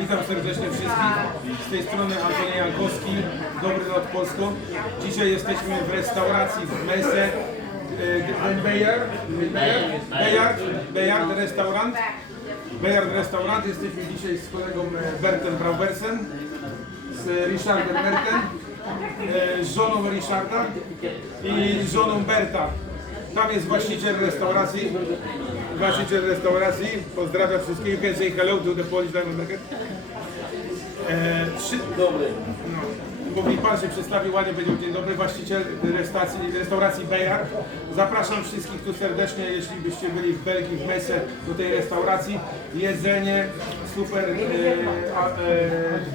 Witam serdecznie wszystkich. Z tej strony Antoni Jankowski. Dobry lot Polsko. Dzisiaj jesteśmy w restauracji w e, Bayard, Bayard, Bayard Restaurant. Bayard Restaurant. Jesteśmy dzisiaj z kolegą e, Bertem Braubersem, z Richardem Mertem, e, żoną Richarda i żoną Berta. Tam jest właściciel restauracji. Właściciel restauracji. Pozdrawiam wszystkich. You can say hello to the Polish Diamond Market. E, trzy, Dobry. no, mi pan się przedstawił ładnie, powiedział dzień dobry, właściciel restauracji, restauracji Bayard. Zapraszam wszystkich tu serdecznie, jeśli byście byli w Belgii, w Messe, do tej restauracji. Jedzenie, super, e, e,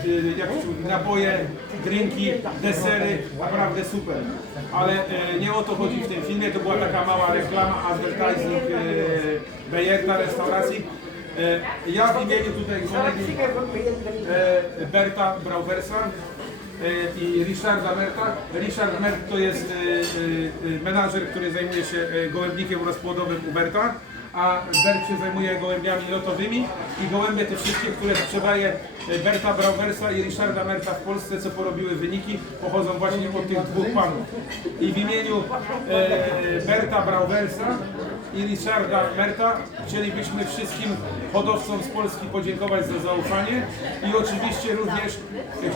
e, jak mówi, napoje, drinki, desery, naprawdę super. Ale e, nie o to chodzi w tym filmie, to była taka mała reklama, advertising e, Bayarda restauracji. E, Ja w imieniu tutaj kolegi e, Berta Brauversa e, i Richarda Merta. Richard Mert to jest e, e, menadżer, który zajmuje się gołębnikiem rozpłodowym u Berta, a Bert się zajmuje gołębiami lotowymi i gołębie te wszystkie, które sprzedaje Berta Brauversa i Richarda Merta w Polsce, co porobiły wyniki, pochodzą właśnie od tych dwóch panów. I w imieniu Berta Brauversa i Richarda Merta chcielibyśmy wszystkim hodowcom z Polski podziękować za zaufanie i oczywiście również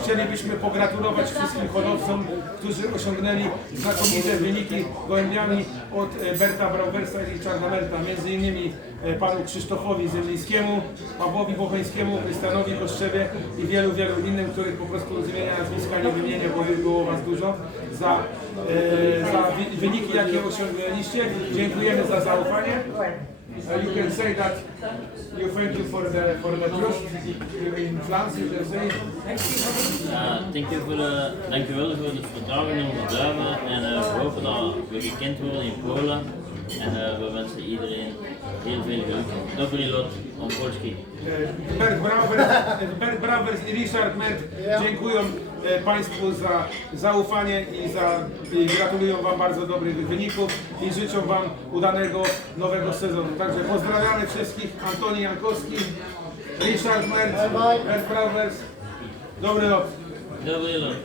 chcielibyśmy pogratulować wszystkim hodowcom, którzy osiągnęli znakomite wyniki gołębiami od e, Berta Brauversa i Richarda Merta, między innymi e, panu Krzysztofowi Zemlińskiemu, Pawłowi Bocheńskiemu, Krystianowi Koszczewie i wielu, wielu innym, których po prostu z nazwiska nie wymienię, bo by było was dużo, za, e, wyniki, jakie osiągnęliście. Dziękujemy za zaufanie. Uh, you can say that you thank you for the for the trust in France. You can say Ja, thank you voor de, dankjewel voor het vertrouwen in onze duiven en eh, we hopen dat we gekend worden in Polen en we wensen iedereen heel veel geluk. Dobry lot, on Polski. Bert Brauvers i Richard Mert dziękują Państwu za zaufanie i za i gratulują Wam bardzo dobrych wyników i życzą Wam udanego nowego sezonu. Także pozdrawiamy wszystkich. Antoni Jankowski, Richard Mert, Bert Brauvers. Dobry lot. Dobry lot.